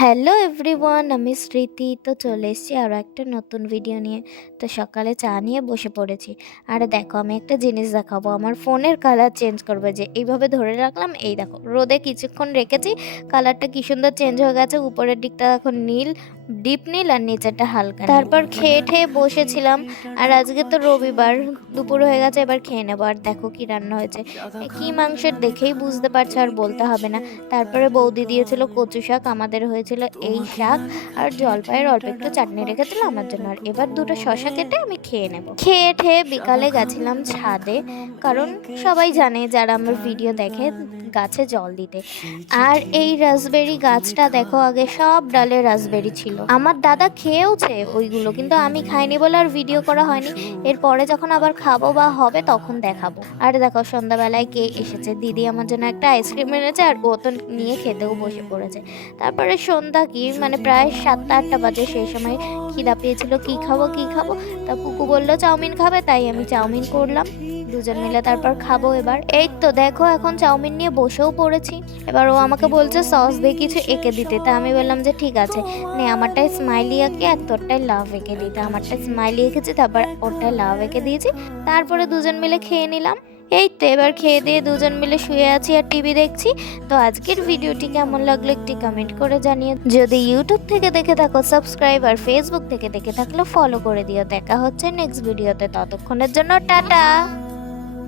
Hello everyone, আমি স্মৃতি। তো চলে এসেছি আরও একটা নতুন ভিডিও নিয়ে। তো সকালে চা নিয়ে বসে পড়েছি। আর দেখো, আমি একটা জিনিস দেখাবো। আমার ফোনের কালার চেঞ্জ করবে, যে এইভাবে ধরে রাখলাম, এই দেখো রোদে কিছুক্ষণ রেখেছি, কালারটা কি সুন্দর চেঞ্জ হয়ে গেছে। উপরের দিকটা এখন নীল, ডিপ নীল, আর নিচেরটা হালকা নীল। তারপর খেয়ে ঠেয়ে বসেছিলাম। আর আজকে তো রবিবার, দুপুর হয়ে গেছে, এবার খেয়ে নেবো। আর দেখো কি রান্না হয়েছে, কি মাংসের দেখেই বুঝতে পারছো, আর বলতে হবে না। তারপরে বৌদি দিয়েছিল কচু শাক, আমাদের হয়েছিল এই শাক, আর জলপাইয়ের অল্প একটু চাটনি রেখেছিল আমার জন্য। আর এবার দুটো শশা কেটে আমি খেয়ে নেব। খেয়ে ঠেয়ে বিকালে গেছিলাম ছাদে, কারণ সবাই জানে যারা আমার ভিডিও দেখে, গাছে জল দিতে। আর এই রাসবেরি গাছটা দেখো, আগে সব ডালে রাসবেরি ছিল। আমার দাদা খেয়েওছে ওইগুলো, কিন্তু আমি খাইনি বলে আর ভিডিও করা হয়নি। এরপরে যখন আবার খাবো বা হবে তখন দেখাবো। আর দেখো সন্ধ্যাবেলায় কে এসেছে, দিদি আমার জন্য একটা আইসক্রিম এনেছে, আর ও তো নিয়ে খেতেও বসে পড়েছে। তারপরে সন্ধ্যা কি মানে প্রায় 7টা-8টা বাজে, সেই সময় খিদা পেয়েছিল, কি খাবো কি খাবো। তা পুকু বললো চাউমিন খাবে, তাই আমি চাউমিন করলাম দুজন মিলে। তারপর খাবো এবার। এই তো দেখো এখন চাউমিন নিয়ে বসেও পড়েছি। এবার ও আমাকে বলছে সস দিয়ে কিছু এঁকে দিতে। তা আমি বললাম যে ঠিক আছে, নে আমারটাই স্মাইলি এঁকে আর তোরটাই লাভ এঁকে দিতে। আমারটাই স্মাইলি এঁকেছি, তারপর ওরটাই লাভ এঁকে দিয়েছি। তারপরে দুজন মিলে খেয়ে নিলাম। এই তো এবার খেয়ে দিয়ে দুজন মিলে শুয়ে আছি আর টিভি দেখছি। তো আজকের ভিডিওটি কেমন লাগলো একটি কমেন্ট করে জানিয়ে। যদি ইউটিউব থেকে দেখে থাকো সাবস্ক্রাইব, আর ফেসবুক থেকে দেখে থাকলে ফলো করে দিও। দেখা হচ্ছে নেক্সট ভিডিওতে, ততক্ষণের জন্য টাটা।